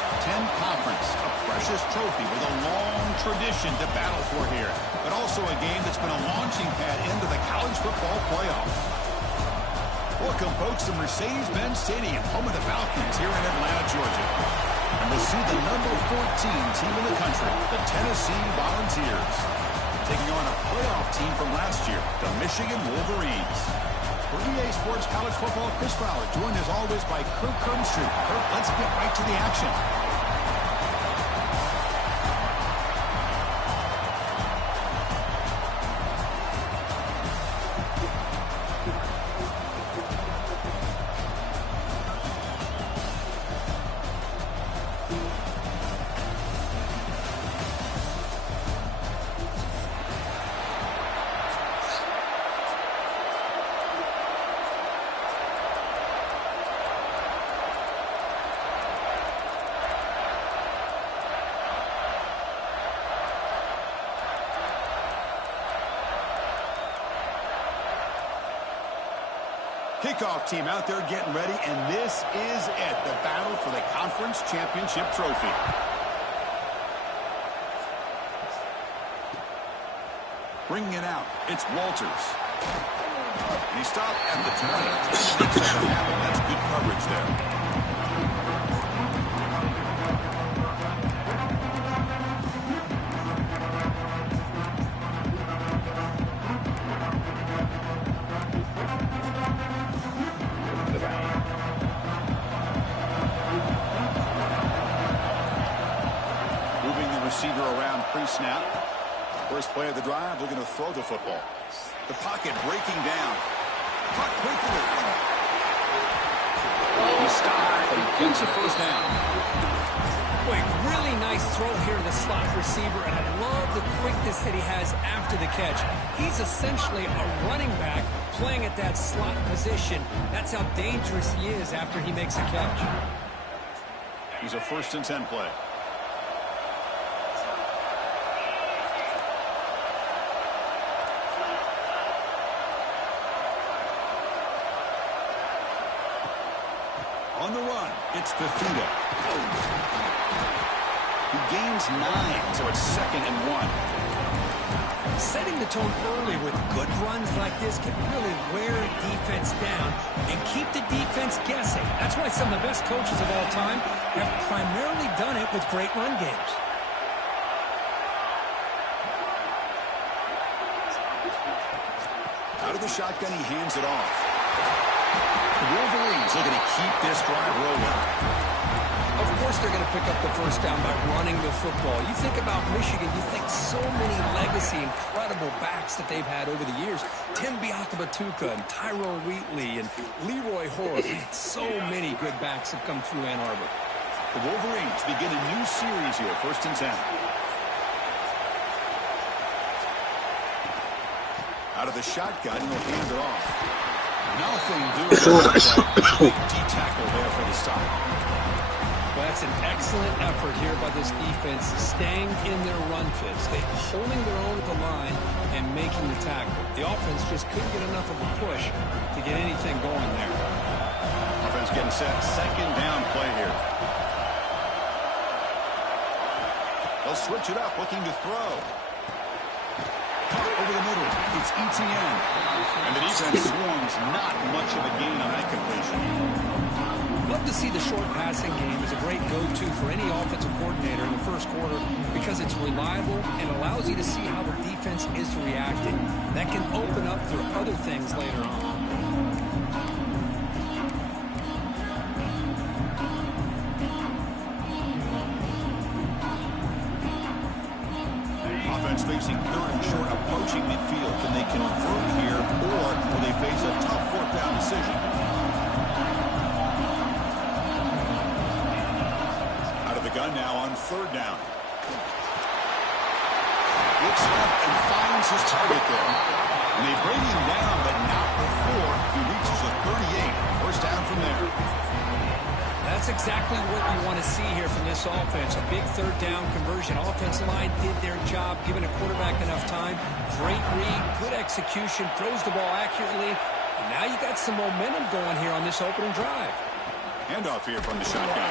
Conference, a precious trophy with a long tradition to battle for here, but also a game that's been a launching pad into the college football playoffs. Welcome, folks, to Mercedes-Benz Stadium, home of the Falcons here in Atlanta, Georgia. And we'll see the number 14 team in the country, the Tennessee Volunteers, taking on a playoff team from last year, the Michigan Wolverines. For EA Sports College Football, Chris Fowler, joined as always by Kirk Crumbstreet. Kirk, let's get right to the action. Kickoff team out there getting ready, and this is it, the battle for the conference championship trophy. Bringing it out, it's Walters. And he stopped at the 20. Makes something happen. That's good coverage there. Receiver around pre-snap. First play of the drive, looking to throw the football. The pocket breaking down. Caught quickly. He stopped, but he gets a first down. Boy, really nice throw here to the slot receiver, and I love the quickness that he has after the catch. He's essentially a running back playing at that slot position. That's how dangerous he is after he makes a catch. He's a 1st and 10 play. On the run, it's Fafita. He gains 9, so it's 2nd and 1. Setting the tone early with good runs like this can really wear a defense down and keep the defense guessing. That's why some of the best coaches of all time have primarily done it with great run games. Out of the shotgun, he hands it off. The Wolverines looking to keep this drive rolling. Of course they're going to pick up the first down by running the football. You think about Michigan, you think so many legacy, incredible backs that they've had over the years. Tim Biakabatuka and Tyrone Wheatley and Leroy Hoare. So many good backs have come through Ann Arbor. The Wolverines begin a new series here, 1st and 10. Out of the shotgun, he'll hand it off. Nothing doing about that big D-tackle there for the stop. Well, that's an excellent effort here by this defense, staying in their run fits. They're holding their own at the line and making the tackle. The offense just couldn't get enough of a push to get anything going there. Offense getting set. 2nd down play here. They'll switch it up, looking to throw. Caught over the middle. It's ETN. And the defense swarms, not much of a gain on that completion. Love to see the short passing game as a great go-to for any offensive coordinator in the first quarter because it's reliable and allows you to see how the defense is reacting. That can open up for other things later on. Offense facing 3rd and short, approaching midfield. Can they convert here, or will they face a tough 4th down decision? Out of the gun now on 3rd down. Looks left and finds his target there. And they bring him down, but not before he reaches the 38. 1st down from there. That's exactly what you want to see here from this offense. A big 3rd down conversion. Offensive line did their job, giving a quarterback enough time. Great read, good execution, throws the ball accurately. And now you got some momentum going here on this opening drive. Handoff here from the shotgun.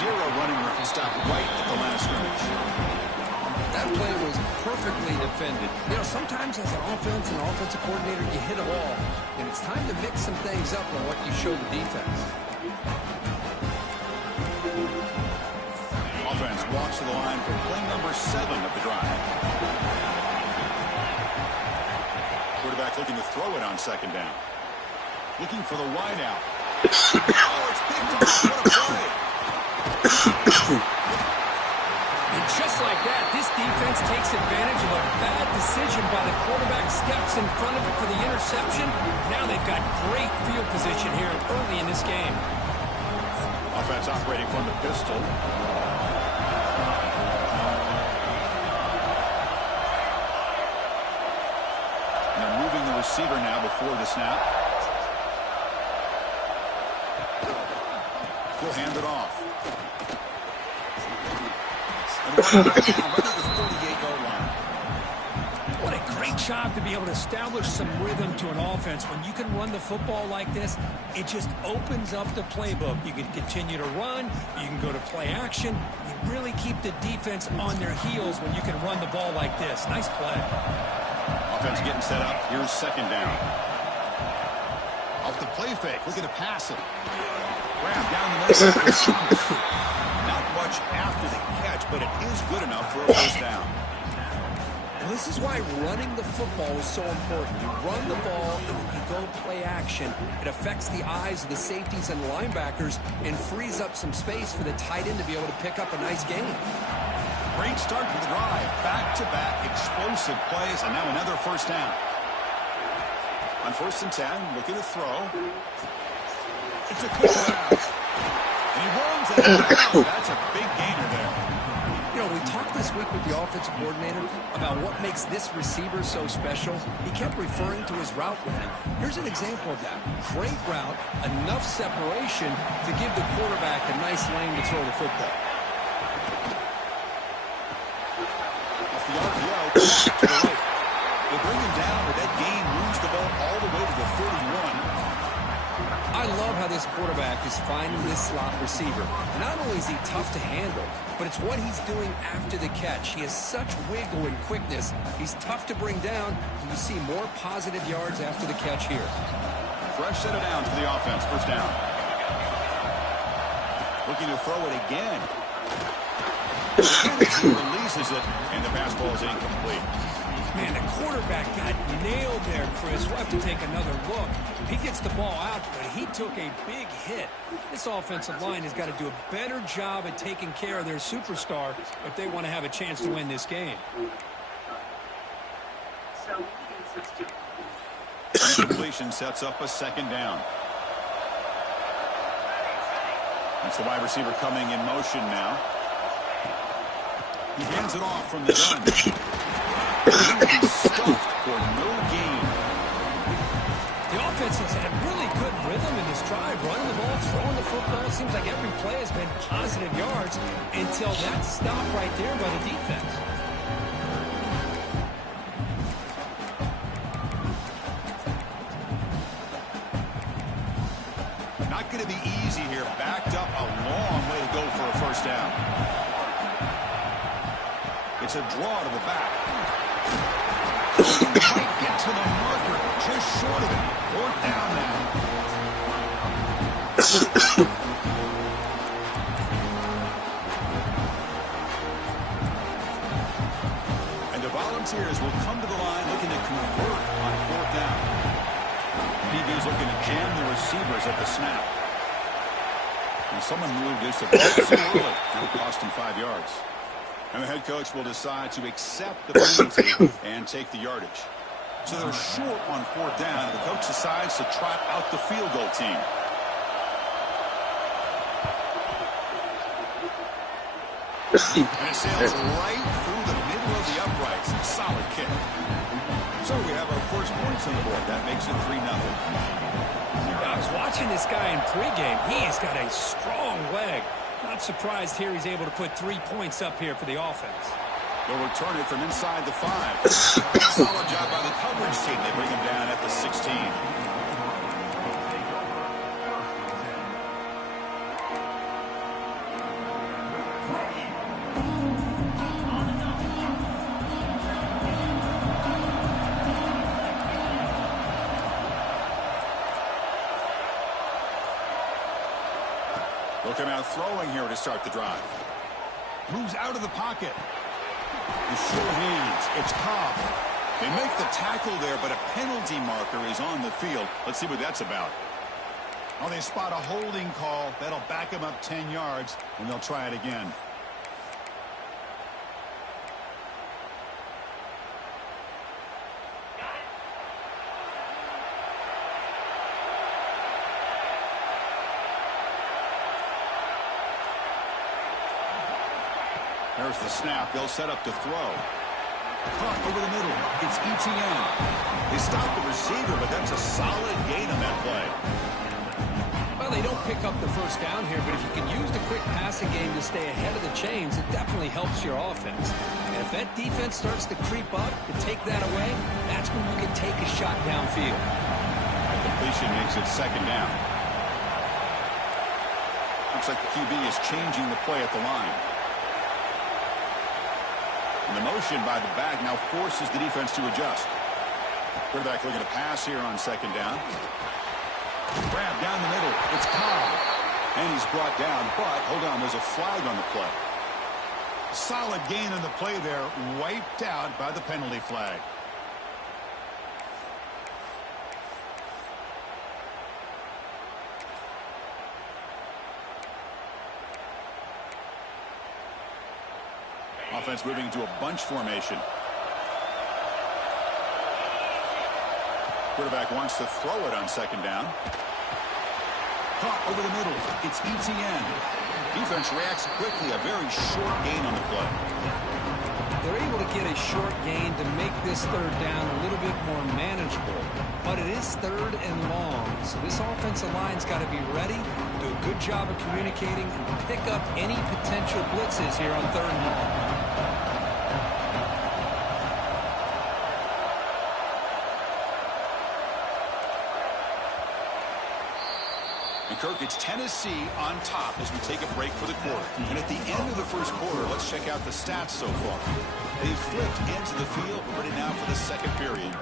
Zero running room. Stopped right at the last scrimmage. That play was perfectly defended. You know, sometimes as an offensive coordinator, you hit a wall, and it's time to mix some things up on what you show the defense. Offense walks to the line for play number 7 of the drive. Quarterback looking to throw it on second down. Looking for the wide out. Oh, it's picked off. What a play. And just like that, this defense takes advantage of a bad decision by the quarterback, steps in front of it for the interception. Now they've got great field position here early in this game. Offense operating from the pistol. They're moving the receiver now before the snap. He'll hand it off. And right now, right at the 38-yard line. What a great job to be able to establish some rhythm to an offense. When you can run the football like this, it just opens up the playbook. You can continue to run. You can go to play action. You really keep the defense on their heels when you can run the ball like this. Nice play. Offense getting set up. Here's second down. Off the play fake. Looking to pass it. Grab down the middle. Not much after the catch, but it is good enough for a first down. Well, this is why running the football is so important. You run the ball, and when you go play action, it affects the eyes of the safeties and linebackers and frees up some space for the tight end to be able to pick up a nice gain. Great start to the drive. Back-to-back explosive plays, and now another first down. On 1st and 10, looking to throw. It's a quick route. And he runs it out. That's a big gainer there. You know, we talked this week with the offensive coordinator about what makes this receiver so special. He kept referring to his route running. Here's an example of that. Great route, enough separation to give the quarterback a nice lane to throw the football. Off the RPO, to the right. They bring him down, but that gain moves the ball all the way to the 31. I love how this quarterback is finding this slot receiver. Not only is he tough to handle, but it's what he's doing after the catch. He has such wiggle and quickness. He's tough to bring down, and you see more positive yards after the catch here. Fresh set of downs for the offense. First down. Looking to throw it again. He releases it, and the pass ball is incomplete. Man, the quarterback got nailed there, Chris. We'll have to take another look. He gets the ball out, but he took a big hit. This offensive line has got to do a better job at taking care of their superstar if they want to have a chance to win this game. Completion sets up a second down. That's the wide receiver coming in motion now. He hands it off from the gun. He's stuffed for no gain. The offense has had really good rhythm in this drive, running the ball, throwing the football. Seems like every play has been positive yards until that stop right there by the defense. Not going to be easy here. Backed up a long way to go for a first down. It's a draw to the back. Might get to the marker, just short of it. Fourth down now. And the Volunteers will come to the line looking to convert on fourth down. DB's looking to jam the receivers at the snap. And someone moved this a bit too early. It'll cost him 5 yards. And the head coach will decide to accept the penalty and take the yardage. So they're short on fourth down, and the coach decides to trot out the field goal team. And it sails right through the middle of the uprights. Solid kick. So we have our first points on the board. That makes it 3-0. I was watching this guy in pregame. He has got a strong leg. Not surprised here he's able to put 3 points up here for the offense. They'll return it from inside the 5. Solid job by the coverage team. They bring him down at the 16. They'll come out throwing here to start the drive. Moves out of the pocket. The sure hands. It's Cobb. They make the tackle there, but a penalty marker is on the field. Let's see what that's about. Oh, they spot a holding call. That'll back them up 10 yards, and they'll try it again. There's the snap. They'll set up to throw. Caught over the middle. It's ETN. They stop the receiver, but that's a solid gain on that play. Well, they don't pick up the first down here, but if you can use the quick passing game to stay ahead of the chains, it definitely helps your offense. And if that defense starts to creep up to take that away, that's when you can take a shot downfield. The completion makes it second down. Looks like the QB is changing the play at the line. And the motion by the back now forces the defense to adjust. Quarterback looking to pass here on second down. Grab down the middle. It's Cobb. And he's brought down, but hold on, there's a flag on the play. Solid gain on the play there, wiped out by the penalty flag. Offense moving into a bunch formation. Quarterback wants to throw it on second down. Caught over the middle. It's ETN. Defense reacts quickly. A very short gain on the play. They're able to get a short gain to make this third down a little bit more manageable. But it is third and long, so this offensive line's got to be ready, do a good job of communicating, and pick up any potential blitzes here on third and long. And Kirk, it's Tennessee on top as we take a break for the quarter. And at the end of the first quarter, let's check out the stats so far. They've flipped into the field. We're ready now for the second period.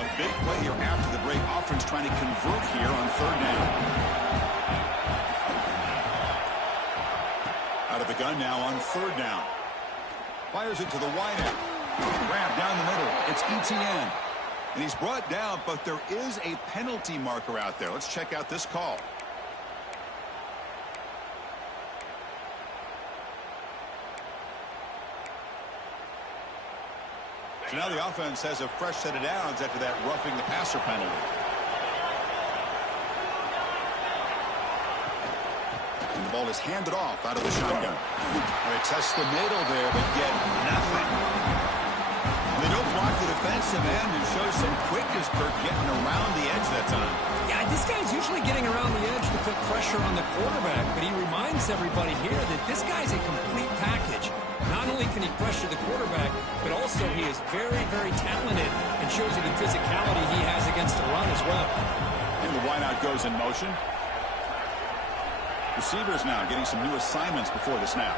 A big play here after the break. Offense trying to convert here on third down. Out of the gun now on third down. Fires it to the wideout. Grab down the middle. It's ETN. And he's brought down, but there is a penalty marker out there. Let's check out this call. So now the offense has a fresh set of downs after that roughing the passer penalty. And the ball is handed off out of the shotgun. They test the middle there, but get nothing. They don't block the defensive end and show some quickness, Kirk, getting around the edge that time. Yeah, this guy's usually getting around the edge to put pressure on the quarterback, but he reminds everybody here that this guy's a complete package. Not only can he pressure the quarterback, but also he is very, very talented and shows you the physicality he has against the run as well. And the wideout goes in motion. Receivers now getting some new assignments before the snap.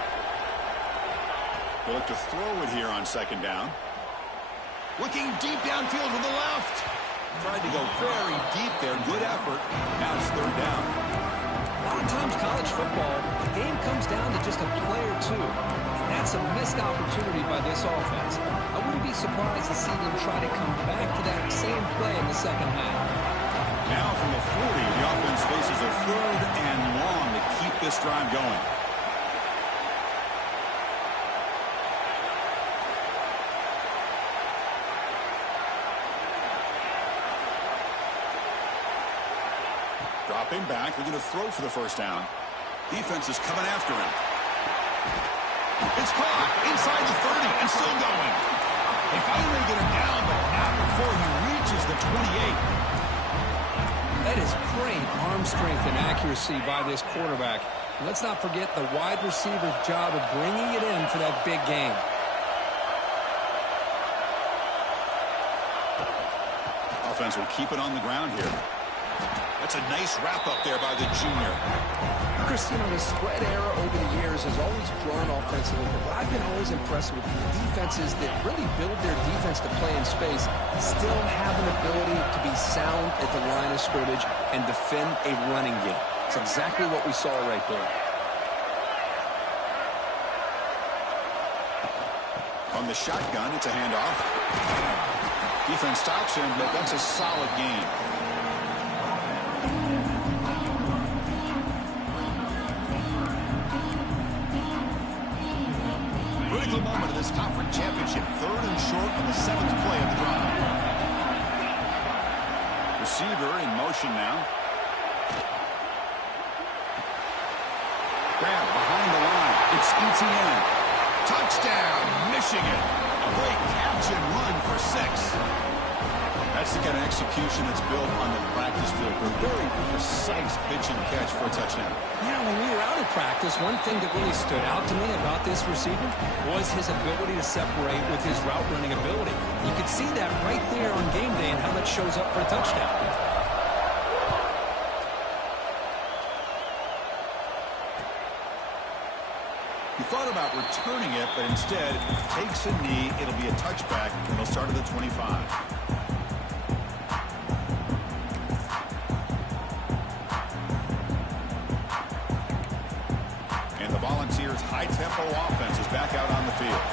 They'll look to throw it here on second down. Looking deep downfield to the left. Tried to go very deep there. Good effort. Now it's third down. A lot of times college football, the game comes down to just a play or two. And that's a missed opportunity by this offense. I wouldn't be surprised to see them try to come back to that same play in the second half. Now from the 40, the offense faces a third and long to keep this drive going. Dropping back, looking to throw for the first down. Defense is coming after him. It's caught inside the 30 and still going. They finally get him down, but not before he reaches the 28. That is great arm strength and accuracy by this quarterback. And let's not forget the wide receiver's job of bringing it in for that big game. Offense will keep it on the ground here. That's a nice wrap-up there by the junior. Chris, you know, the spread era over the years has always grown offensively, but what I've been always impressed with defenses that really build their defense to play in space still have an ability to be sound at the line of scrimmage and defend a running game. It's exactly what we saw right there. On the shotgun, it's a handoff. Defense stops him, but that's a solid gain. Critical moment of this conference championship. 3rd and short on the 7th play of the drive. Receiver in motion now. Grab behind the line. It's ETN. Touchdown, Michigan. A great catch and run for 6. That's the kind of execution that's built on the practice field. A very precise pitch and catch for a touchdown. Yeah, when we were out of practice, one thing that really stood out to me about this receiver was his ability to separate with his route running ability. You could see that right there on game day and how that shows up for a touchdown. He thought about returning it, but instead takes a knee. It'll be a touchback, and he'll start at the 25. High-tempo offense is back out on the field.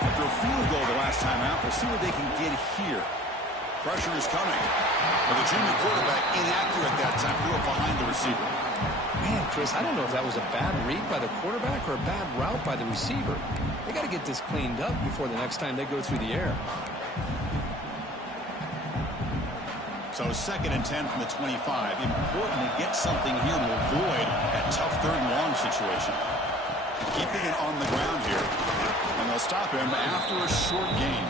After a field goal the last time out, we'll see what they can get here. Pressure is coming. But the junior quarterback inaccurate that time. Threw it behind the receiver. Man, Chris, I don't know if that was a bad read by the quarterback or a bad route by the receiver. They got to get this cleaned up before the next time they go through the air. So 2nd and 10 from the 25. Important to get something here to avoid that tough 3rd and long situation. Keeping it on the ground here. And they'll stop him after a short gain.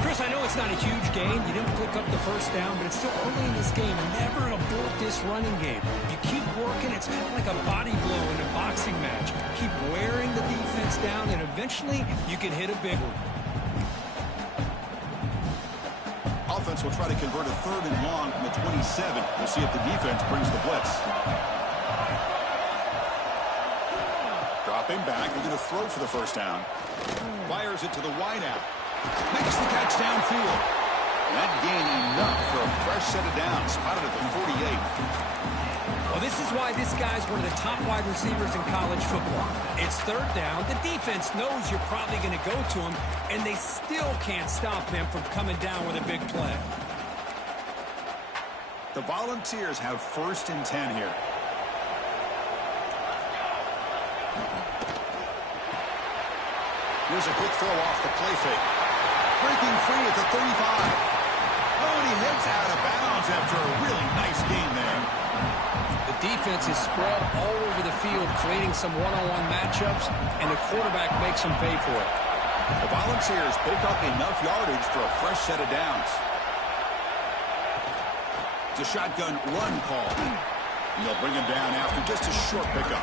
Chris, I know it's not a huge gain. You didn't pick up the first down, but it's still early in this game. Never abort this running game. You keep working. It's kind of like a body blow in a boxing match. Keep wearing the defense down, and eventually you can hit a big one. Offense will try to convert a 3rd and long from the 27. We'll see if the defense brings the blitz. Dropping back, they're going to throw for the first down. Fires it to the wideout. Makes the catch downfield. That gain enough for a fresh set of downs. Spotted at the 48. Well, this is why this guy's one of the top wide receivers in college football. It's 3rd down. The defense knows you're probably going to go to him, and they still can't stop him from coming down with a big play. The Volunteers have 1st and 10 here. Here's a quick throw off the play fake. Breaking free at the 35. Oh, and he heads out of bounds after a really nice game there. The defense is spread all over the field, creating some one-on-one matchups, and the quarterback makes them pay for it. The Volunteers pick up enough yardage for a fresh set of downs. It's a shotgun run call. And they'll bring him down after just a short pickup.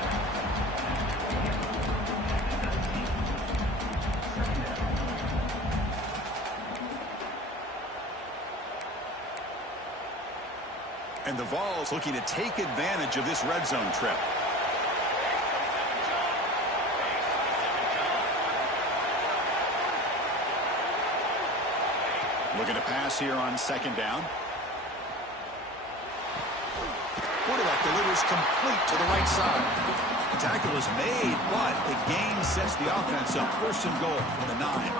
And the Vols looking to take advantage of this red zone trip. Looking to pass here on 2nd down. Quarterback delivers complete to the right side. The tackle is made, but the gain sets the offense up. 1st and goal from the 9.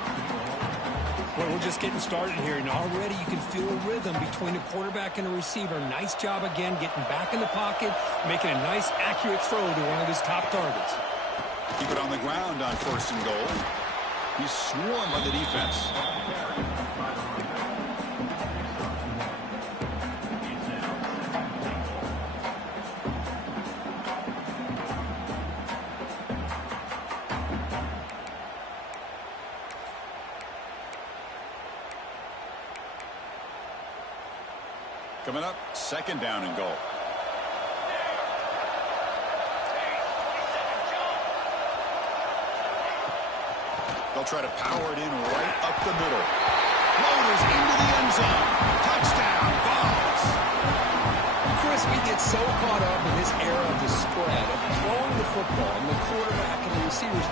Well, we're just getting started here, and already you can feel a rhythm between the quarterback and the receiver. Nice job again getting back in the pocket, making a nice, accurate throw to one of his top targets. Keep it on the ground on 1st and goal. He's swarmed by the defense. Coming up, 2nd down and goal. They'll try to power it in right up the middle. Floaters into the end zone. Touchdown, Vols. we get so caught up in this era of the spread, of throwing the football, and the quarterback and the receivers.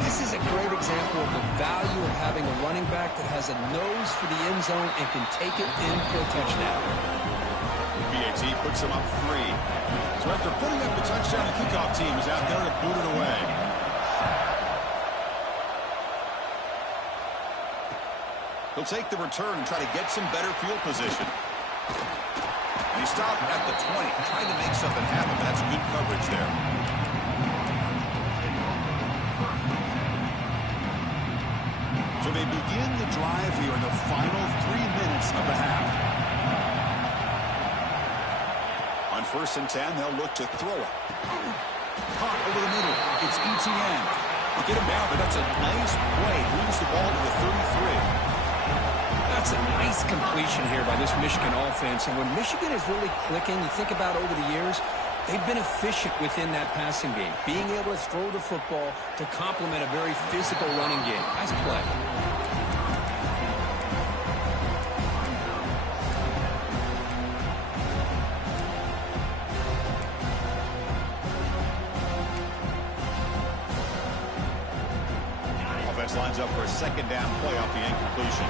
This is a great example of the value of having a running back that has a nose for the end zone and can take it in for a touchdown. BAT puts him up 3. So after putting up the touchdown, the kickoff team is out there to boot it away. He'll take the return and try to get some better field position. And he stopped at the 20, trying to make something happen, but that's good coverage there. So they begin the drive here in the final 3 minutes of the half. On 1st and 10, they'll look to throw it. Caught over the middle. It's ETN. They'll get him down, but that's a nice play. Moves the ball to the 33. That's a nice completion here by this Michigan offense. And when Michigan is really clicking, you think about over the years, they've been efficient within that passing game, being able to throw the football to complement a very physical running game. Nice play. Offense lines up for a 2nd down play off the incompletion.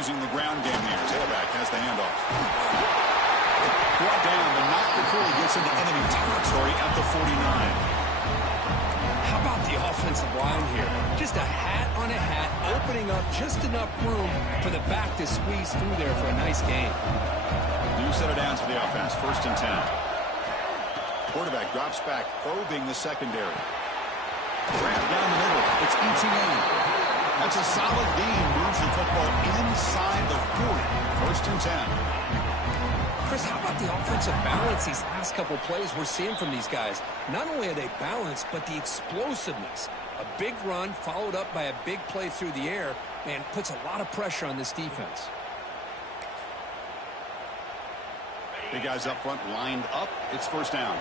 Using the ground game here. Tailback has the handoff. Brought down, but not before he gets into enemy territory at the 49. How about the offensive line here? Just a hat on a hat, opening up just enough room for the back to squeeze through there for a nice gain. New set of downs for the offense. 1st and 10. Quarterback drops back, probing the secondary. Wrap down the middle. It's ETN. That's a solid gain. Moves the football inside the 40. 1st and 10. Chris, how about the offensive balance these last couple plays we're seeing from these guys? Not only are they balanced, but the explosiveness. A big run followed up by a big play through the air, and puts a lot of pressure on this defense. Big guys up front lined up. It's 1st down.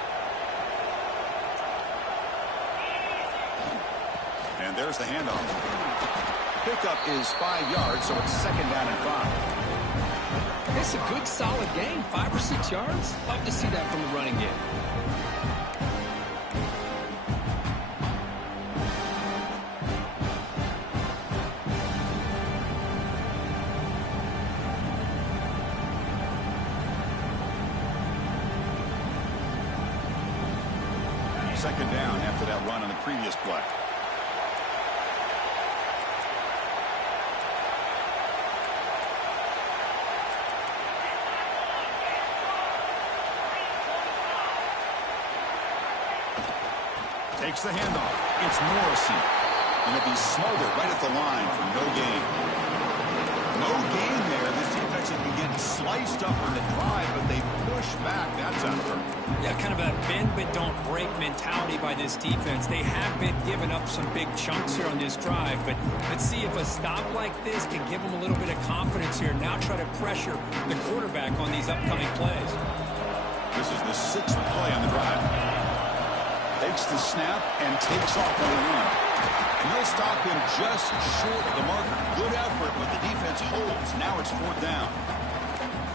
And there's the handoff. Pickup is 5 yards, so it's 2nd down and 5. It's a good, solid gain, 5 or 6 yards. Love to see that from the running game. Second down after that run on the previous play. Takes the handoff. It's Morrison. And it'll be smothered right at the line for no gain. No gain there. This defense has been getting sliced up on the drive, but they push back. That's effort. Yeah, kind of a bend but don't break mentality by this defense. They have been giving up some big chunks here on this drive, but let's see if a stop like this can give them a little bit of confidence here. Now try to pressure the quarterback on these upcoming plays. This is the 6th play on the drive. Takes the snap and takes off on the run. And they'll stop him just short of the marker. Good effort, but the defense holds. Now it's 4th down.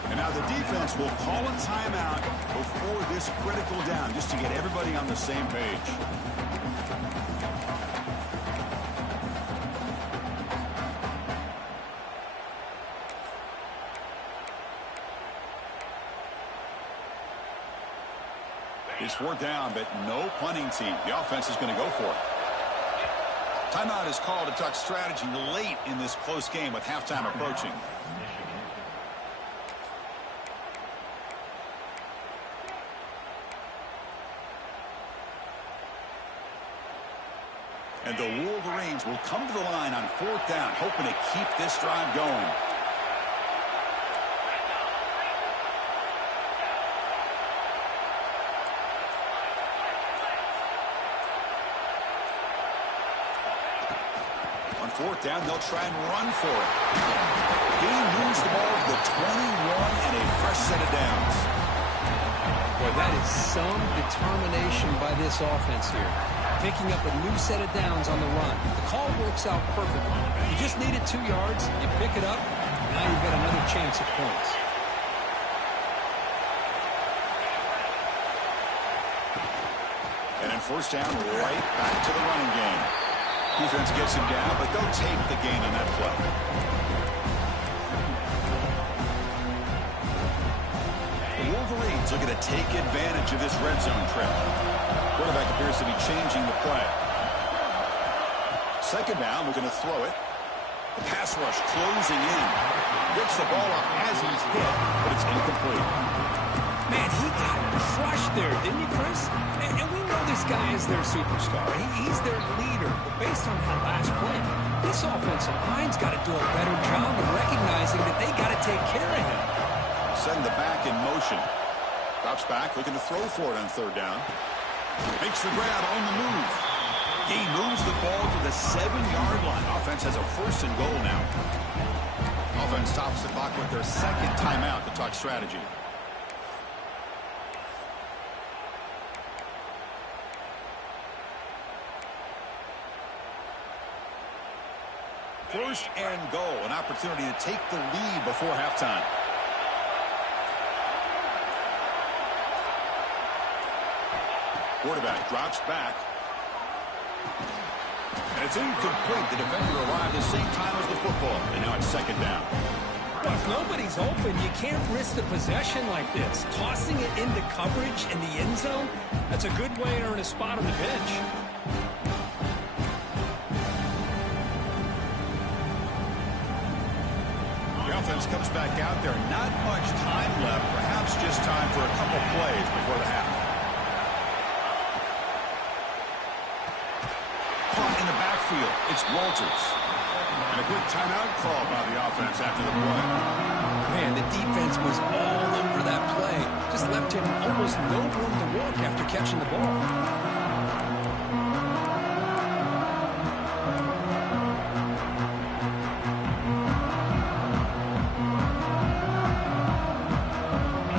And now the defense will call a timeout before this critical down, just to get everybody on the same page. It's 4th down, but no punting team. The offense is going to go for it. Timeout is called to talk strategy late in this close game with halftime approaching. And the Wolverines will come to the line on 4th down, hoping to keep this drive going. On 4th down, they'll try and run for it. He moves the ball to the 21 and a fresh set of downs. Boy, that is some determination by this offense here. picking up a new set of downs on the run. The call works out perfectly. You just needed 2 yards, you pick it up, now you've got another chance at points. And then first down, right back to the running game. Defense gets him down, but they'll take the gain on that play. The Wolverines looking to take advantage of this red zone trip. Quarterback appears to be changing the play. Second down, we're going to throw it. The pass rush closing in. Gets the ball up as he's hit, but it's incomplete. Man, he got crushed there, didn't he, Chris? And we know this guy is their superstar. He's their leader. But based on that last play, this offensive line's got to do a better job of recognizing that they got to take care of him. Send the back in motion. Drops back, looking to throw for it on third down. Makes the grab on the move. He moves the ball to the 7-yard line. Offense has a first and goal now. Offense stops the clock with their second timeout to talk strategy. First and goal, an opportunity to take the lead before halftime. Quarterback drops back. And it's incomplete. The defender arrived at the same time as the football. And now it's second down. Well, if nobody's open, you can't risk the possession like this. Tossing it into coverage in the end zone, that's a good way to earn a spot on the bench. The offense comes back out there. Not much time left. Perhaps just time for a couple plays before the half. Caught in the backfield. It's Walters. And a good timeout call by the offense after the play. Man, the defense was all over that play. Just left him almost no room to work after catching the ball.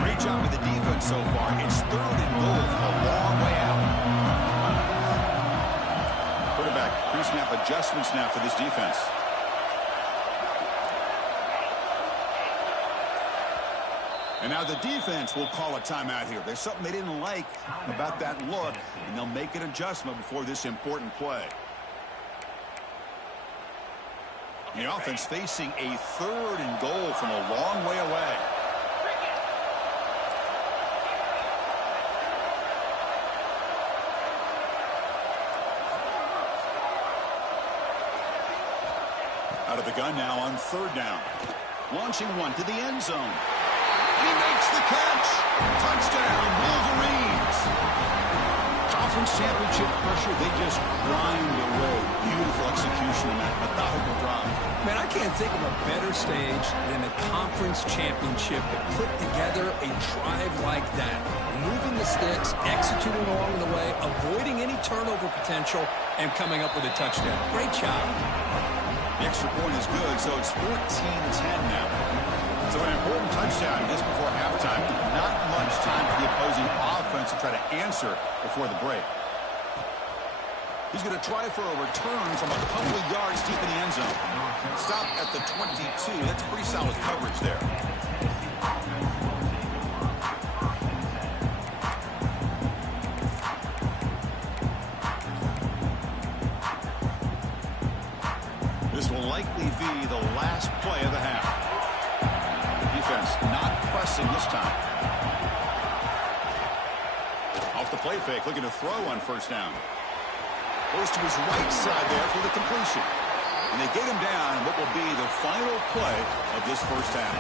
Great job with the defense so far. It's third and goal from a long way out. Quarterback pre-snap adjustments now for this defense. And now the defense will call a timeout here. There's something they didn't like about that look, and they'll make an adjustment before this important play. The offense facing a third and goal from a long way away. Out of the gun now on third down. Launching one to the end zone. He makes the catch. Touchdown, Wolverines. Conference championship pressure, they just grind away. Beautiful execution in that methodical drive. Man, I can't think of a better stage than the conference championship to put together a drive like that. Moving the sticks, executing along the way, avoiding any turnover potential, and coming up with a touchdown. Great job. The extra point is good, so it's 14-10 now. So an important touchdown just before halftime. Not much time for the opposing offense to try to answer before the break. He's going to try for a return from a couple of yards deep in the end zone. Stop at the 22. That's pretty solid coverage there. This will likely be the last play of the half. Defense not pressing this time. Off the play fake, looking to throw on first down. Goes to his right side there for the completion. And they get him down in what will be the final play of this first half.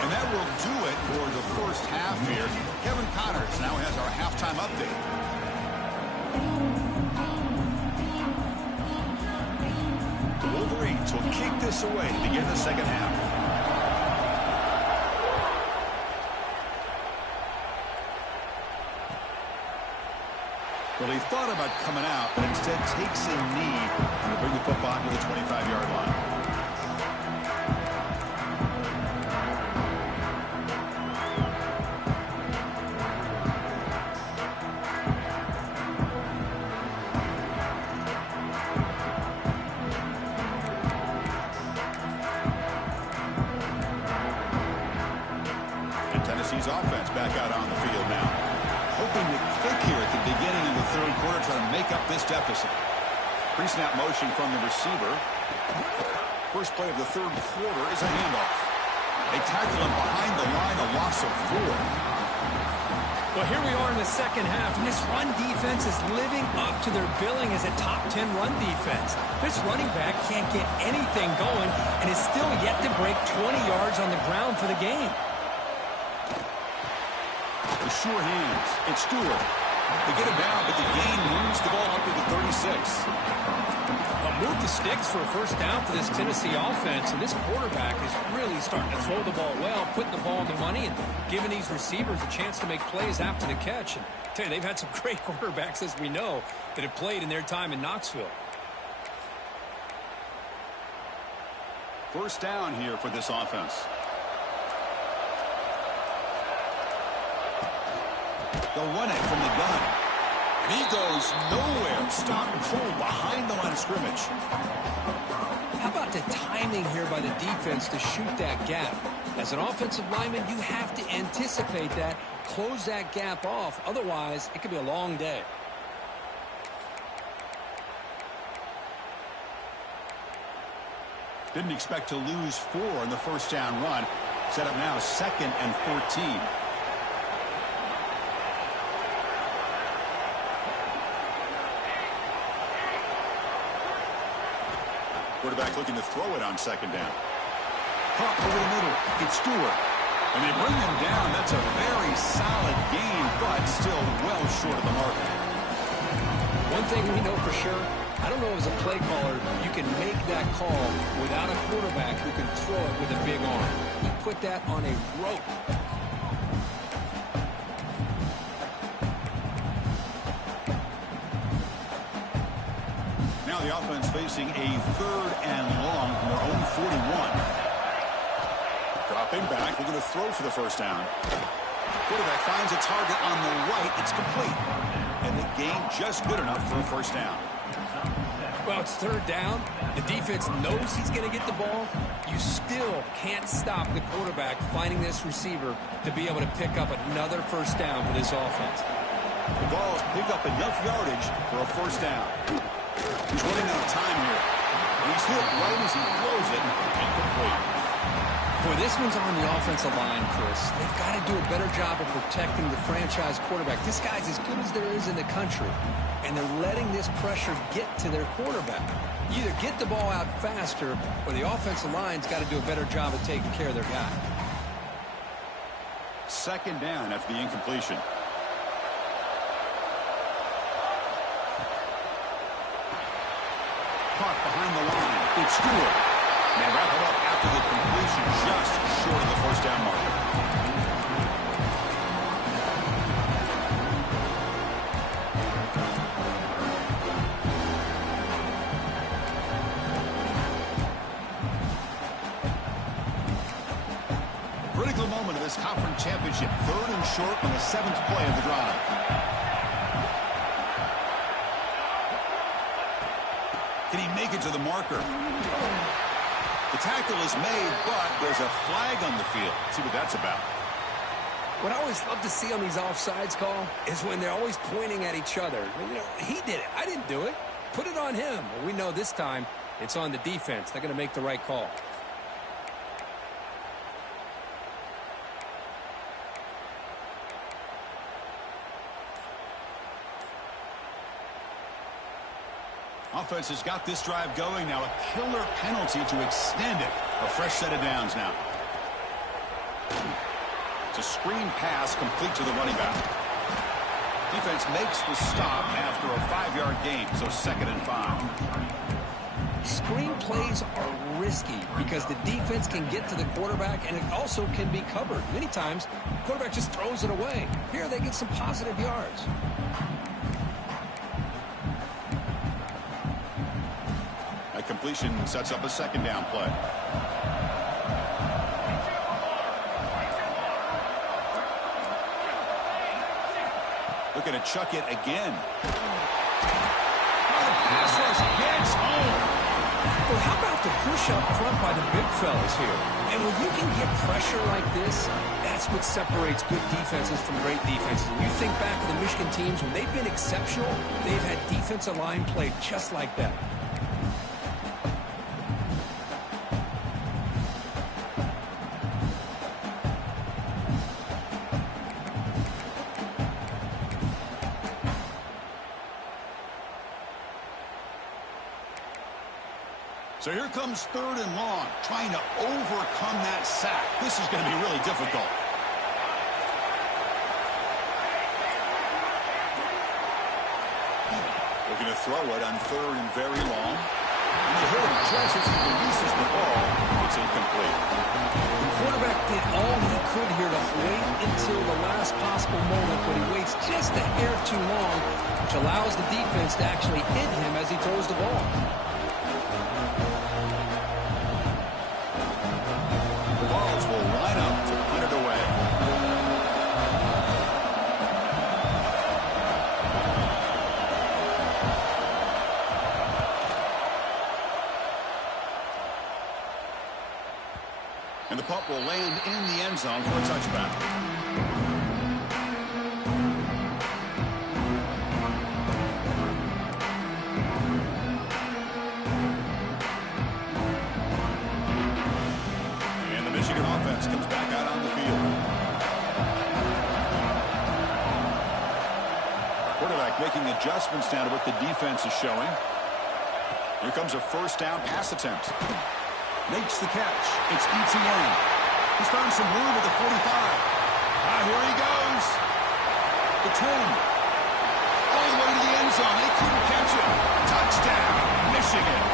And that will do it for the first half here. Kevin Connors now has our halftime update. The Wolverines will kick this away to begin the second half. Well, he thought about coming out, but instead takes a knee to bring the football to the 25-yard line. make up this deficit. Pre-snap motion from the receiver. First play of the third quarter is a handoff. They tackle him behind the line, a loss of 4. Well, here we are in the second half, and this run defense is living up to their billing as a top 10 run defense. This running back can't get anything going and is still yet to break 20 yards on the ground for the game. The sure hands. It's Stewart. They get him down, but the gain moves the ball up to the 36. Move the sticks for a first down for this Tennessee offense, and this quarterback is really starting to throw the ball well, putting the ball in the money, and giving these receivers a chance to make plays after the catch. And I tell you, they've had some great quarterbacks, as we know, that have played in their time in Knoxville. First down here for this offense. They'll run it from the gun. And he goes nowhere. Stop and pull behind the line of scrimmage. How about the timing here by the defense to shoot that gap? As an offensive lineman, you have to anticipate that, close that gap off. Otherwise, it could be a long day. Didn't expect to lose 4 in the first down run. Set up now 2nd and 14. Quarterback looking to throw it on 2nd down. Caught over the middle. It's Stewart. And they bring him down. That's a very solid gain, but still well short of the mark. One thing we know for sure, I don't know as a play caller, you can make that call without a quarterback who can throw it with a big arm. He put that on a rope. Now the offense facing a 3rd and long from their own 41. Dropping back, looking to throw for the first down. Quarterback finds a target on the right. It's complete. And the gain just good enough for a first down. Well, it's 3rd down. The defense knows he's going to get the ball. You still can't stop the quarterback finding this receiver to be able to pick up another first down for this offense. The Vols pick up enough yardage for a first down. He's running out of time here. And he's hit right as he throws it. Incomplete. Boy, this one's on the offensive line, Chris. They've got to do a better job of protecting the franchise quarterback. This guy's as good as there is in the country, and they're letting this pressure get to their quarterback. You either get the ball out faster, or the offensive line's got to do a better job of taking care of their guy. 2nd down after the incompletion. Caught behind the line. It's Stewart. They wrap it up after the completion, just short of the first down marker. Critical moment of this conference championship. 3rd and short on the 7th play of the drive. Can he make it to the marker? The tackle is made, but there's a flag on the field. Let's see what that's about. What I always love to see on these offsides call is when they're always pointing at each other. You know, he did it. I didn't do it. Put it on him. Well, we know this time it's on the defense. They're going to make the right call. Offense has got this drive going now. A killer penalty to extend it. A fresh set of downs now. It's a screen pass complete to the running back. Defense makes the stop after a 5-yard gain, so 2nd and 5. Screen plays are risky because the defense can get to the quarterback, and it also can be covered. Many times, the quarterback just throws it away. Here they get some positive yards. Completion sets up a 2nd down play. Looking to chuck it again. Oh, the pass rush gets home. Well, how about the push up front by the big fellas here? And when you can get pressure like this, that's what separates good defenses from great defenses. When you think back to the Michigan teams, when they've been exceptional, they've had defensive line play just like that. So here comes 3rd and long, trying to overcome that sack. This is going to be really difficult. Looking to throw it on 3rd and very long. And you hear him just as he releases the ball. It's incomplete. The quarterback did all he could here to wait until the last possible moment, but he waits just a hair too long, which allows the defense to actually hit him as he throws the ball. And the punt will land in the end zone for a touchback. And the Michigan offense comes back out on the field. Quarterback making adjustments now to what the defense is showing. Here comes a 1st down pass attempt. Makes the catch. It's Etienne. He's found some room at the 45. Here he goes. The 10. All the way to the end zone. They couldn't catch him. Touchdown, Michigan.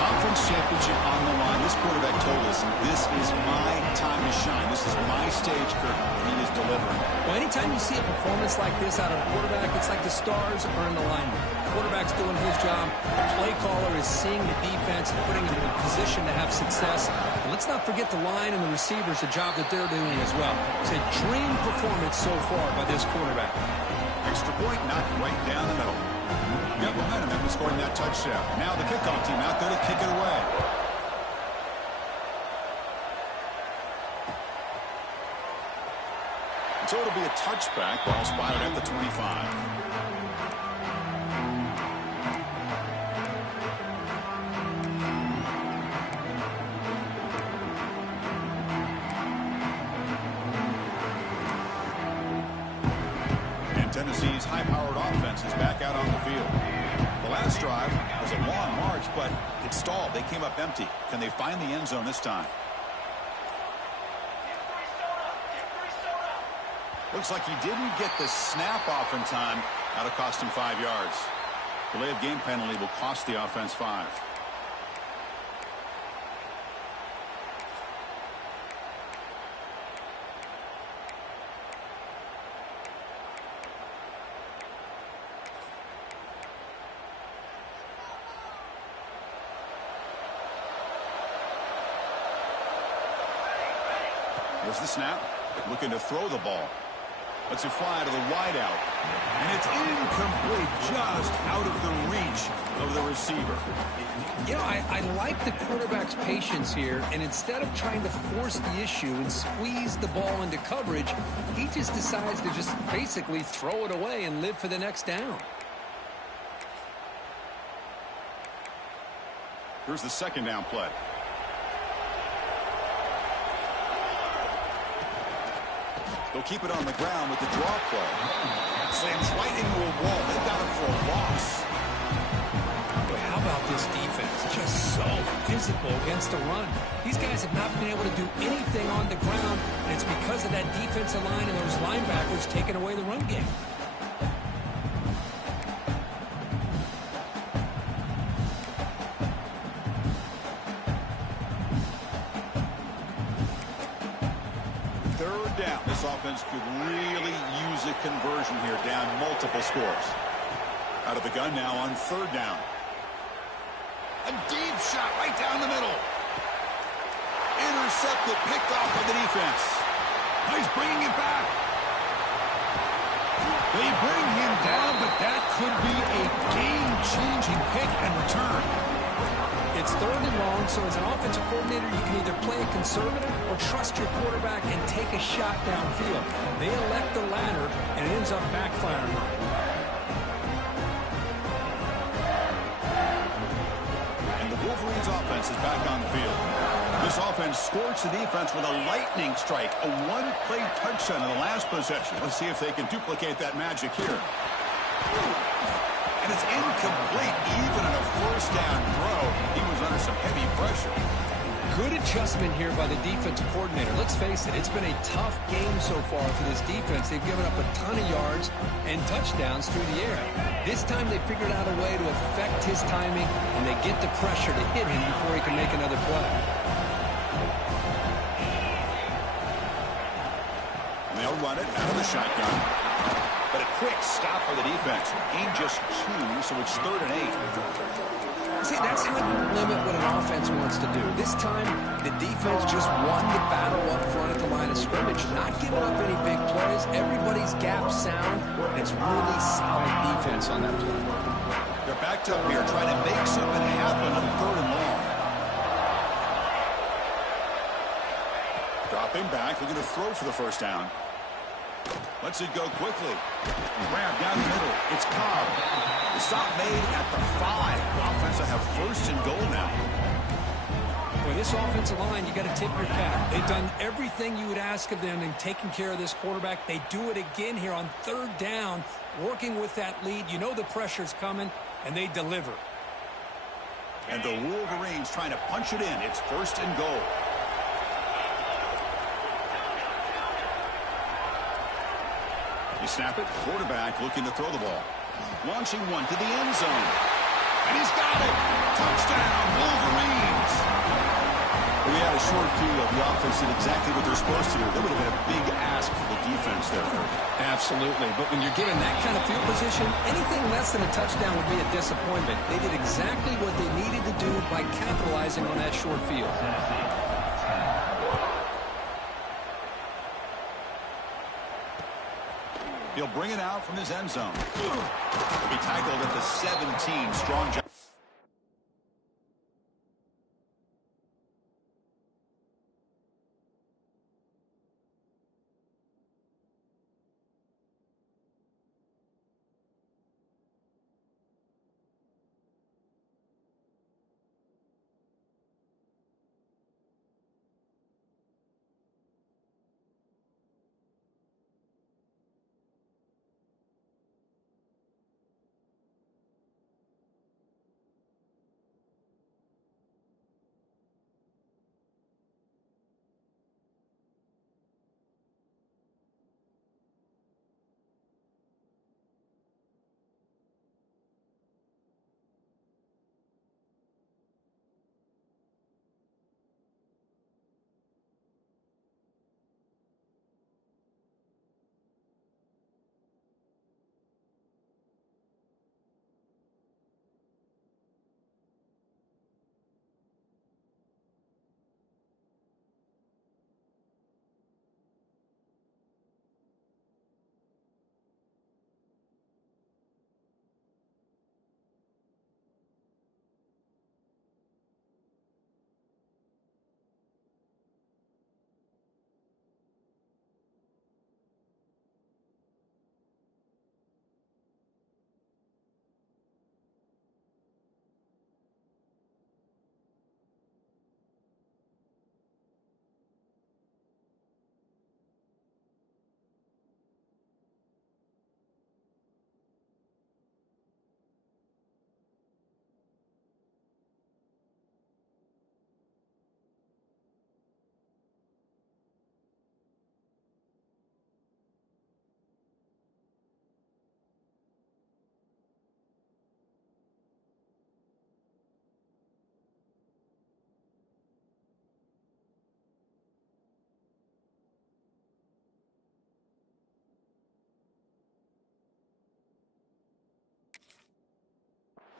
Conference championship on the line. This quarterback told us, this is my time to shine. This is my stage curtain. He is delivering. Well, anytime you see a performance like this out of a quarterback, it's like the stars are in alignment. The quarterback's doing his job. The play caller is seeing the defense and putting him in a position to have success. And let's not forget the line and the receivers, the job that they're doing as well. It's a dream performance so far by this quarterback. Extra point knocked right down the middle. Got momentum after scoring that touchdown. Now the kickoff team out there to kick it away. So it'll be a touchback, ball spotted at the 25. Tennessee's high-powered offense is back out on the field. The last drive was a long march, but it stalled. They came up empty. Can they find the end zone this time? Looks like he didn't get the snap off in time. That'll cost him 5 yards. Delay of game penalty will cost the offense 5. There's the snap. Looking to throw the ball. Lets it fly to the wideout. And it's incomplete, just out of the reach of the receiver. You know, I like the quarterback's patience here, and instead of trying to force the issue and squeeze the ball into coverage, he just decides to just basically throw it away and live for the next down. Here's the 2nd down play. They'll keep it on the ground with the draw play. Slams right into a wall. They got him for a loss. Boy, how about this defense? Just so physical against the run. These guys have not been able to do anything on the ground, and it's because of that defensive line and those linebackers taking away the run game. This offense could really use a conversion here, down multiple scores. Out of the gun now on 3rd down. A deep shot right down the middle. Intercepted, picked off by the defense. He's bringing it back. They bring him down, but that could be a game-changing pick and return. It's 3rd and long, so as an offensive coordinator, you can either play it conservative or trust your quarterback and take a shot downfield. They elect the latter, and it ends up backfiring on them. And the Wolverines offense is back on the field. This offense scorched the defense with a lightning strike, a one-play touchdown in the last possession. Let's see if they can duplicate that magic here. And it's incomplete, even in a first down throw. He was under some heavy pressure. Good adjustment here by the defensive coordinator. Let's face it, it's been a tough game so far for this defense. They've given up a ton of yards and touchdowns through the air. This time they figured out a way to affect his timing, and they get the pressure to hit him before he can make another play. And they'll run it out of the shotgun. But a quick stop for the defense. Gain just 2, so it's 3rd and 8. See, that's how you limit what an offense wants to do. This time, the defense just won the battle up front at the line of scrimmage, not giving up any big plays. Everybody's gap sound, and it's really solid defense on that play. They're backed up here trying to make something happen on 3rd and long. Dropping back, looking to throw for the first down. Lets it go quickly. Grab down the middle. It's Cobb. The stop made at the 5. The offense will have 1st and goal now. Well, this offensive line, you got to tip your cap. They've done everything you would ask of them in taking care of this quarterback. They do it again here on 3rd down, working with that lead. You know the pressure's coming, and they deliver. And the Wolverines trying to punch it in. It's 1st and goal. You snap it, quarterback looking to throw the ball. Launching one to the end zone. And he's got it! Touchdown, Wolverines! If we had a short view of the offense did exactly what they're supposed to do, that would have been a big ask for the defense there. Absolutely, but when you're given that kind of field position, anything less than a touchdown would be a disappointment. They did exactly what they needed to do by capitalizing on that short field. He'll bring it out from his end zone. He'll be tackled at the 17. Strong job.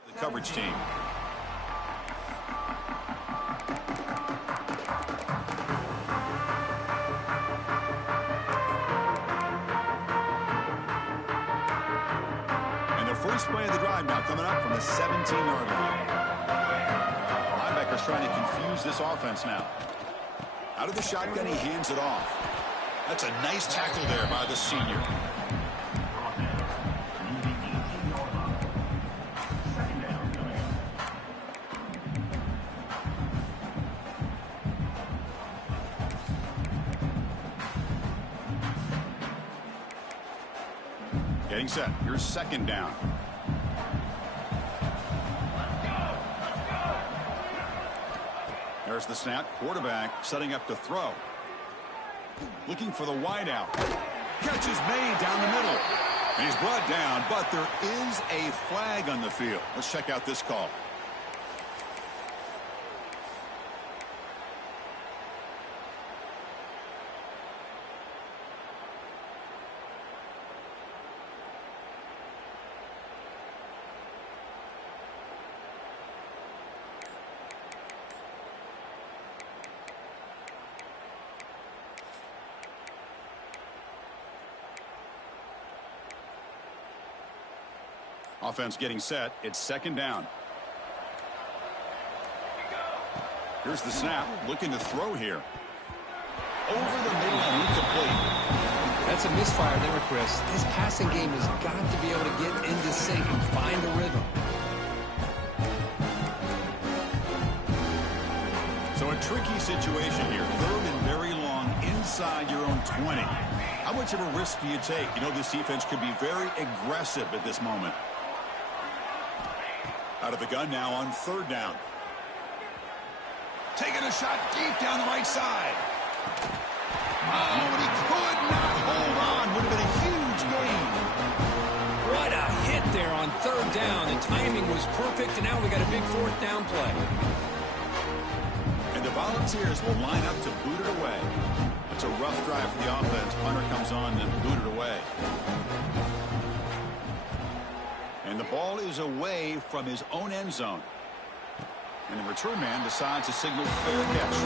The coverage team. And the first play of the drive now coming up from the 17-yard line. linebackers trying to confuse this offense now. Out of the shotgun, he hands it off. That's a nice tackle there by the senior. Getting set. Here's second down. There's the snap. Quarterback setting up to throw. Looking for the wide out. Catch is made down the middle. And he's brought down, but there is a flag on the field. Let's check out this call. Offense getting set. It's second down. Here's the snap. Looking to throw here. Over the middle and incomplete. That's a misfire there, Chris. This passing game has got to be able to get into sync and find a rhythm. So a tricky situation here. Third and very long inside your own 20. How much of a risk do you take? You know, this defense could be very aggressive at this moment. Out of the gun now on third down. Taking a shot deep down the right side. Oh, and he could not hold on. Would have been a huge gain. What a hit there on third down. The timing was perfect, and now we got a big fourth down play. And the Volunteers will line up to boot it away. It's a rough drive for the offense. Punter comes on and boot it away. And the ball is away from his own end zone. And the return man decides to signal fair catch.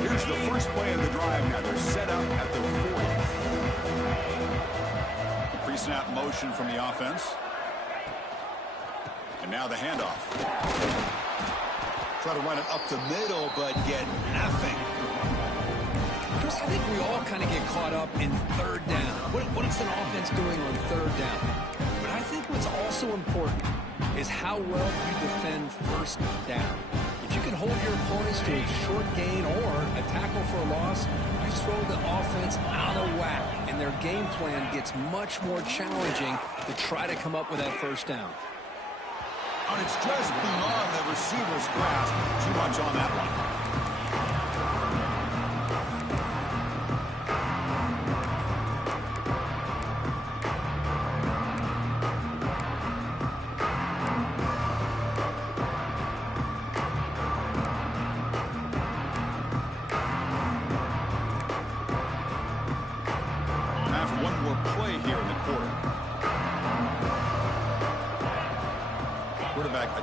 Here's the first play of the drive now. They're set up at the 40. Pre-snap motion from the offense. And now the handoff. Try to run it up the middle, but get nothing. Chris, I think we all kind of get caught up in third down. What is an offense doing on third down? But I think what's also important is how well you defend first down. If you can hold your opponents to a short gain or a tackle for a loss, you throw the offense out of whack, and their game plan gets much more challenging to try to come up with that first down. And it's just beyond the receiver's grasp. Too much on that one.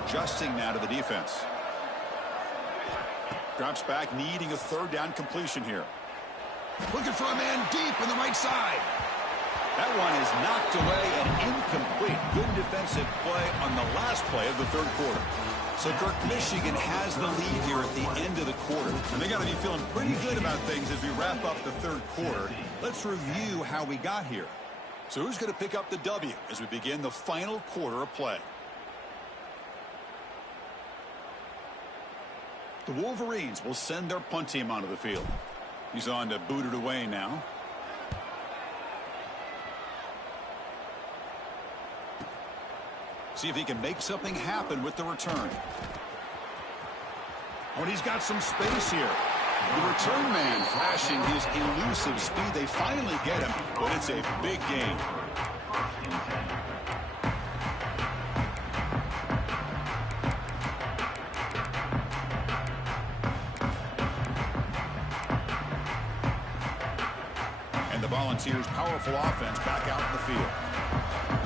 Adjusting now to the defense. Drops back, needing a third down completion here. Looking for a man deep on the right side. That one is knocked away and incomplete. Good defensive play on the last play of the third quarter. So, Kirk, Michigan has the lead here at the end of the quarter. And they got to be feeling pretty good about things as we wrap up the third quarter. Let's review how we got here. So who's going to pick up the W as we begin the final quarter of play? The Wolverines will send their punt team onto the field. He's on to boot it away now. See if he can make something happen with the return. Oh, and he's got some space here. The return man flashing his elusive speed. They finally get him, but it's a big gain. Volunteers' powerful offense back out in the field.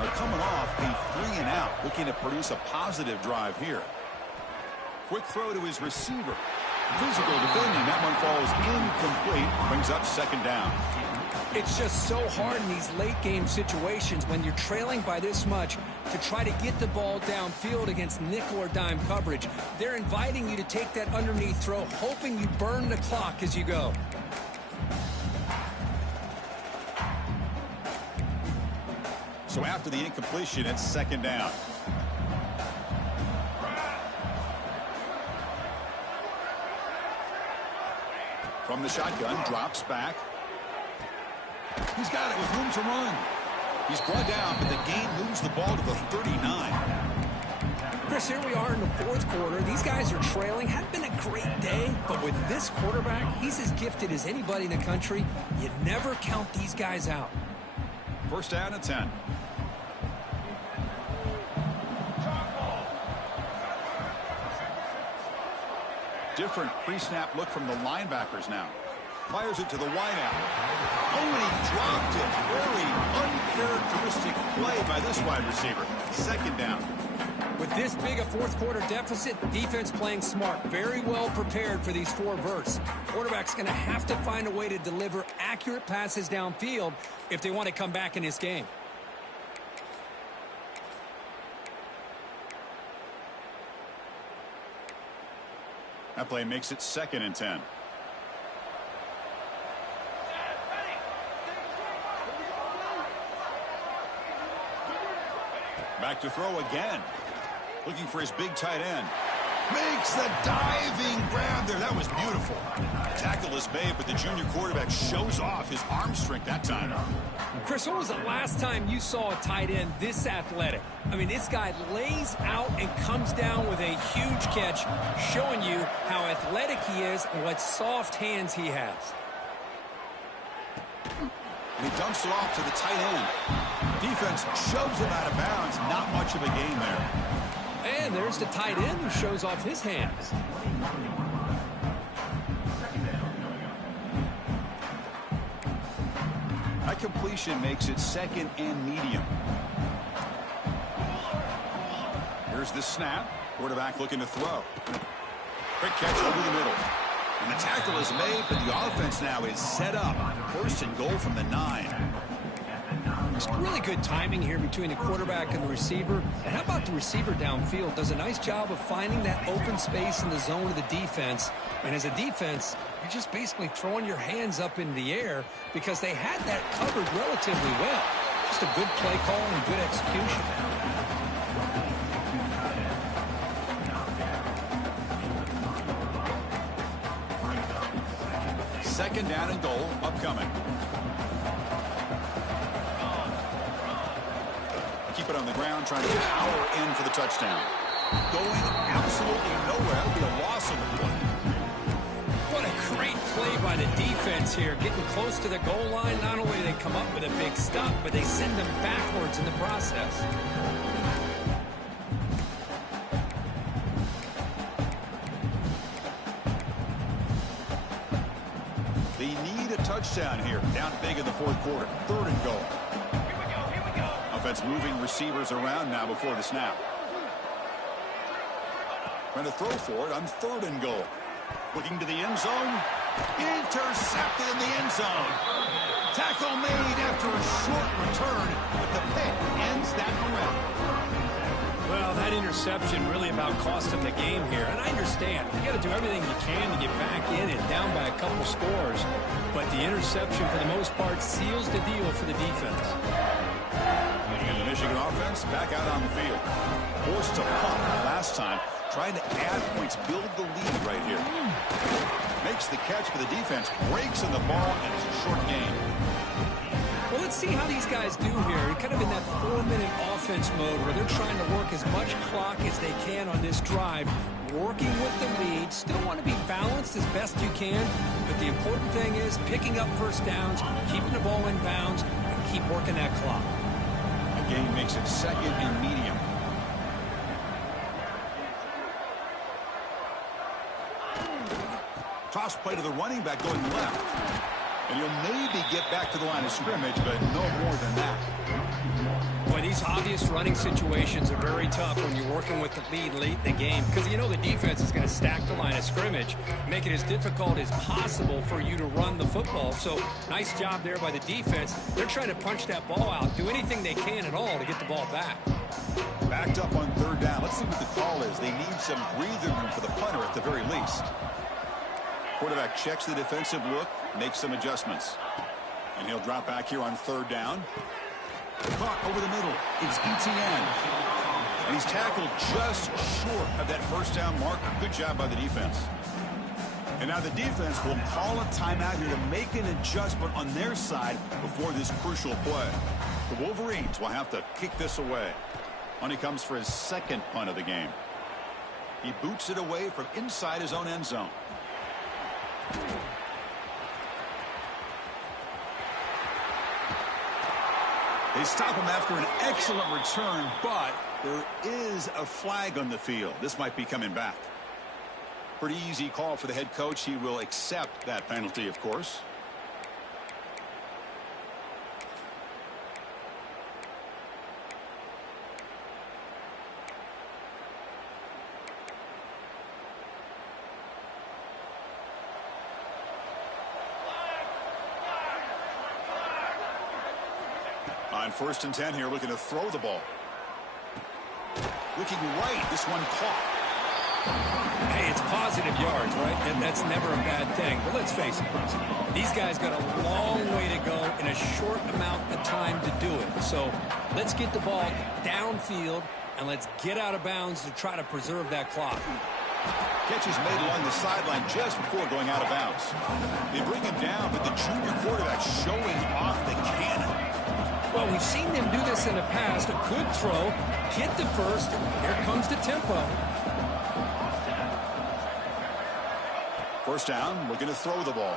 They're coming off a 3-and-out, looking to produce a positive drive here. Quick throw to his receiver. Physical defending. That one falls incomplete. Brings up second down. It's just so hard in these late-game situations when you're trailing by this much to try to get the ball downfield against nickel or dime coverage. They're inviting you to take that underneath throw, hoping you burn the clock as you go. So after the incompletion, it's second down. From the shotgun, drops back. He's got it with room to run. He's brought down, but the game moves the ball to the 39. Chris, here we are in the fourth quarter. These guys are trailing. Hadn't been a great day, but with this quarterback, he's as gifted as anybody in the country. You never count these guys out. First down and 10. Different pre-snap look from the linebackers now. Fires it to the wideout. Oh, and he dropped it. Very uncharacteristic play by this wide receiver. Second down. With this big a fourth quarter deficit, defense playing smart. Very well prepared for these four verts. Quarterback's going to have to find a way to deliver accurate passes downfield if they want to come back in this game. That play makes it second and 10. Back to throw again. Looking for his big tight end. Makes the diving grab there. That was beautiful. Tackle is made, but the junior quarterback shows off his arm strength that time. Chris, when was the last time you saw a tight end this athletic? I mean, this guy lays out and comes down with a huge catch, showing you how athletic he is and what soft hands he has. He dumps it off to the tight end. Defense shoves him out of bounds. Not much of a gain there. And there's the tight end who shows off his hands. That completion makes it second and medium. Here's the snap. Quarterback looking to throw. Quick catch over the middle. And the tackle is made, but the offense now is set up. First and goal from the 9. It's really good timing here between the quarterback and the receiver. And how about the receiver downfield? Does a nice job of finding that open space in the zone of the defense. And as a defense, you're just basically throwing your hands up in the air because they had that covered relatively well. Just a good play call and good execution. Second down and goal upcoming. Keep it on the ground, trying to power in for the touchdown. Going absolutely nowhere. That'll be a loss on the play. What a great play by the defense here. Getting close to the goal line, not only do they come up with a big stop, but they send them backwards in the process. They need a touchdown here. Down big in the fourth quarter. Third and goal. Offense moving receivers around now before the snap. Trying to throw for it on third and goal. Looking to the end zone. Intercepted in the end zone. Tackle made after a short return, but the pick ends that round. Well, that interception really about cost him the game here. And I understand. You got to do everything you can to get back in and down by a couple scores. But the interception, for the most part, seals the deal for the defense. And the Michigan offense back out on the field. Forced to punt last time. Trying to add points, build the lead right here. Makes the catch for the defense. Breaks in the ball, and it's a short game. Well, let's see how these guys do here. Kind of in that 4-minute offense mode where they're trying to work as much clock as they can on this drive. Working with the lead. Still want to be balanced as best you can. But the important thing is picking up first downs, keeping the ball in bounds, and keep working that clock. The game makes it second and medium. Toss play to the running back going left. And he'll maybe get back to the line of scrimmage, but no more than that. Boy, these These obvious running situations are very tough when you're working with the lead late in the game because you know the defense is going to stack the line of scrimmage, make it as difficult as possible for you to run the football. So nice job there by the defense. They're trying to punch that ball out, do anything they can at all to get the ball back. Backed up on third down. Let's see what the call is. They need some breathing room for the punter at the very least. Quarterback checks the defensive look, makes some adjustments. And he'll drop back here on third down. Caught over the middle. It's Etienne. And he's tackled just short of that first down mark. Good job by the defense. And now the defense will call a timeout here to make an adjustment on their side before this crucial play. The Wolverines will have to kick this away. On he comes for his second punt of the game. He boots it away from inside his own end zone. They stop him after an excellent return, but there is a flag on the field. This might be coming back. Pretty easy call for the head coach. He will accept that penalty, of course. On 1st and 10 here, looking to throw the ball. Looking right, this one caught. Hey, it's positive yards, right? And that's never a bad thing. But let's face it, these guys got a long way to go in a short amount of time to do it. So let's get the ball downfield, and let's get out of bounds to try to preserve that clock. Catch is made along the sideline just before going out of bounds. They bring him down, but the junior quarterback showing off the cannon. Well, we've seen them do this in the past. A good throw, hit the first, here comes the tempo. First down, looking to throw the ball.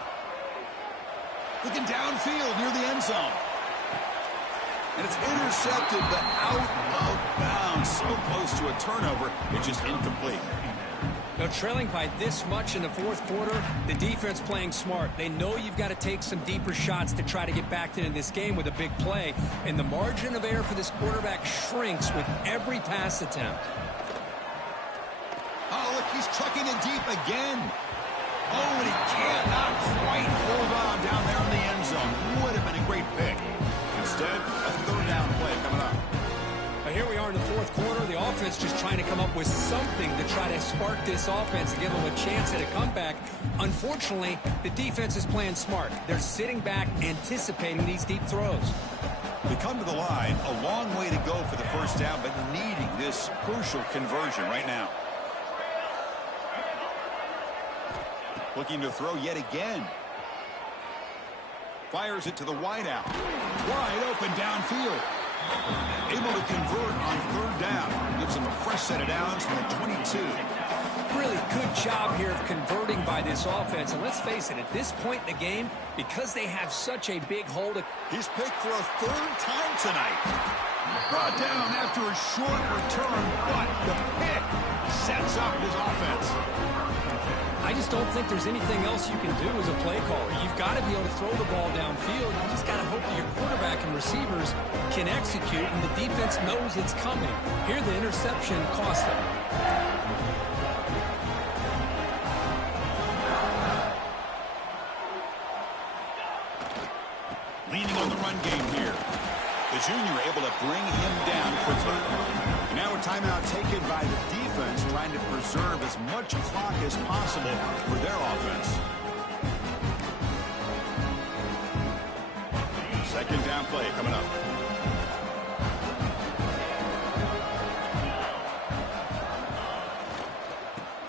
Looking downfield near the end zone. And it's intercepted, but out of bounds. So close to a turnover, it's just incomplete. Now, trailing by this much in the fourth quarter, the defense playing smart. They know you've got to take some deeper shots to try to get back into this game with a big play. And the margin of error for this quarterback shrinks with every pass attempt. Oh, look, he's trucking it deep again. Oh, and he cannot quite hold on down there in the end zone. Would have been a great pick. Instead, a third down play coming up. Here we are in the fourth quarter. The offense just trying to come up with something to try to spark this offense and give them a chance at a comeback. Unfortunately, the defense is playing smart. They're sitting back, anticipating these deep throws. They come to the line, a long way to go for the first down, but needing this crucial conversion right now. Looking to throw yet again. Fires it to the wideout. Wide open downfield. Able to convert on third down. Gives them a fresh set of downs from the 22. Really good job here of converting by this offense. And let's face it, at this point in the game, because they have such a big hold. He's picked for a third time tonight. Brought down after a short return, but the pick sets up his offense. I just don't think there's anything else you can do as a play caller. You've got to be able to throw the ball downfield. You just got to hope that your quarterback and receivers can execute, and the defense knows it's coming. Here, the interception cost them. Leaning on the run game here. The junior able to bring him down quickly. And now a timeout taken by the defense, trying to preserve as much clock as possible for their offense. Second down play coming up.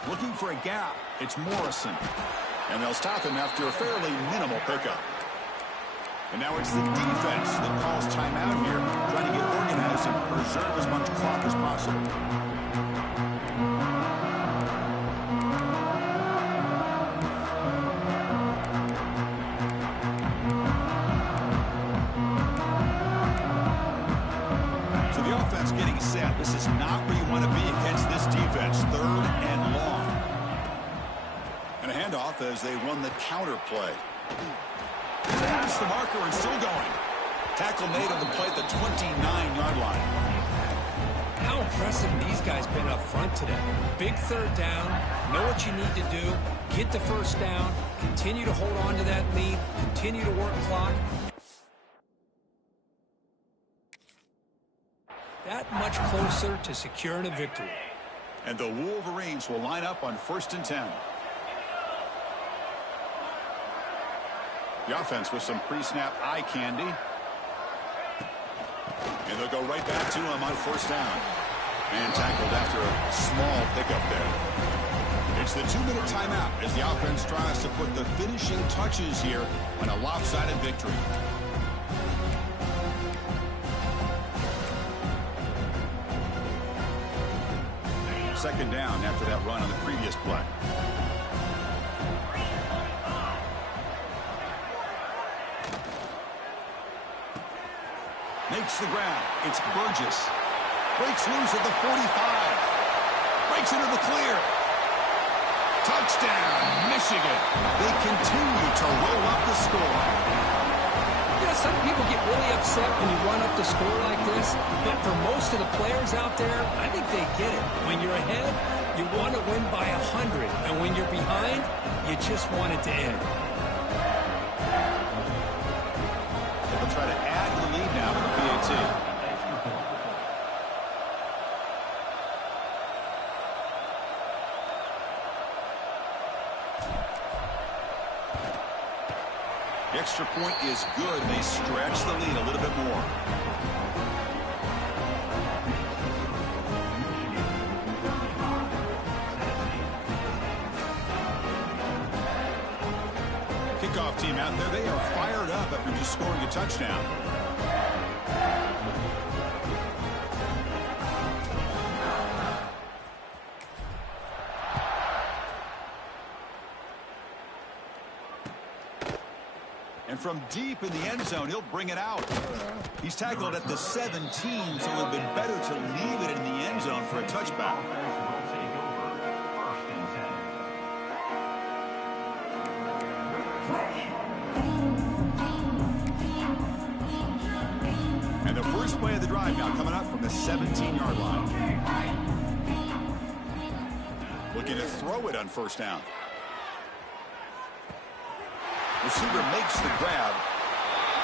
Looking for a gap. It's Morrison. And they'll stop him after a fairly minimal pickup. And now it's the defense that calls timeout here, trying to get organized and preserve as much clock as possible. So the offense getting set. This is not where you want to be against this defense. Third and long. And a handoff as they run the counter play. That's the marker and still going. Tackle made on the play at the 29-yard line. impressive these guys been up front today. Big third down, know what you need to do, get the first down, continue to hold on to that lead, continue to work clock. That much closer to securing a victory. And the Wolverines will line up on 1st and 10. The offense with some pre-snap eye candy. And they'll go right back to him on 1st down. And tackled after a small pickup there. It's the 2-minute timeout as the offense tries to put the finishing touches here on a lopsided victory. Second down after that run on the previous play. Makes the grab. It's Burgess. Breaks loose at the 45. Breaks into the clear. Touchdown, Michigan. They continue to roll up the score. Yeah, some people get really upset when you run up the score like this, but for most of the players out there, I think they get it. When you're ahead, you want to win by 100, and when you're behind, you just want it to end. They'll try to add to the lead now with the PAT. The extra point is good. They stretch the lead a little bit more. Kickoff team out there. They are fired up after just scoring a touchdown. And from deep in the end zone, he'll bring it out. He's tackled at the 17, so it would have been better to leave it in the end zone for a touchback. And the first play of the drive now coming up from the 17-yard line. Looking to throw it on 1st down. Receiver makes the grab.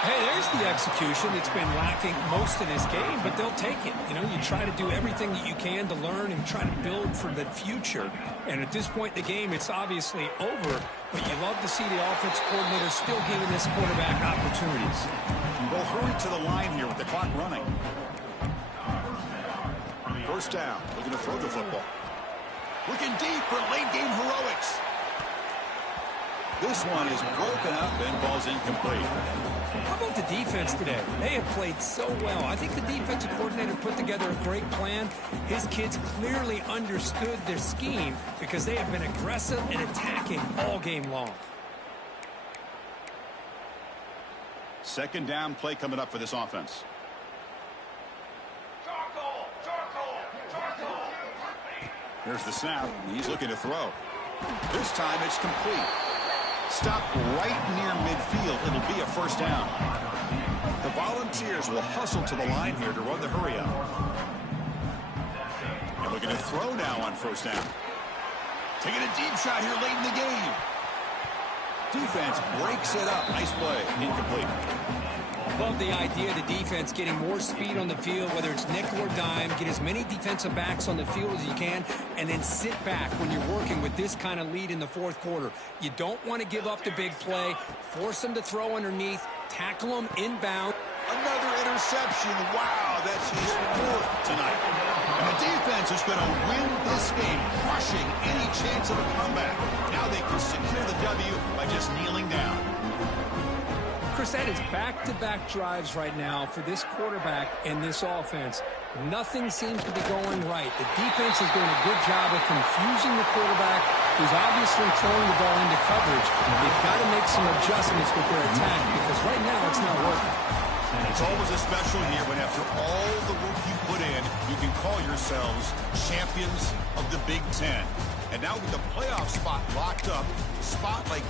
Hey, there's the execution. It's been lacking most of this game, but they'll take it. You know, you try to do everything that you can to learn and try to build for the future. And at this point in the game, it's obviously over, but you love to see the offense coordinator still giving this quarterback opportunities. They'll hurry to the line here with the clock running. 1st down, looking to throw the football. Looking deep for late game heroics. This one is broken up and falls incomplete. How about the defense today? They have played so well. I think the defensive coordinator put together a great plan. His kids clearly understood their scheme because they have been aggressive and attacking all game long. Second down play coming up for this offense. Here's the snap. He's looking to throw. This time it's complete. Stopped right near midfield. It'll be a 1st down. The Volunteers will hustle to the line here to run the hurry up. And looking to throw now on 1st down. Taking a deep shot here late in the game. Defense breaks it up. Nice play. Incomplete. Love the idea of the defense getting more speed on the field, whether it's nickel or dime. Get as many defensive backs on the field as you can, and then sit back when you're working with this kind of lead in the 4th quarter. You don't want to give up the big play. Force them to throw underneath. Tackle them inbound. Another interception. Wow, that's his 4th tonight. And the defense is going to win this game, crushing any chance of a comeback. Now they can secure the W by just kneeling down. Chris, that is back-to-back drives right now for this quarterback and this offense. Nothing seems to be going right. The defense is doing a good job of confusing the quarterback, who's obviously throwing the ball into coverage. They've got to make some adjustments with their attack because right now it's not working. It's always a special year when after all the work you put in, you can call yourselves champions of the Big Ten. And now with the playoff spot locked up, spot like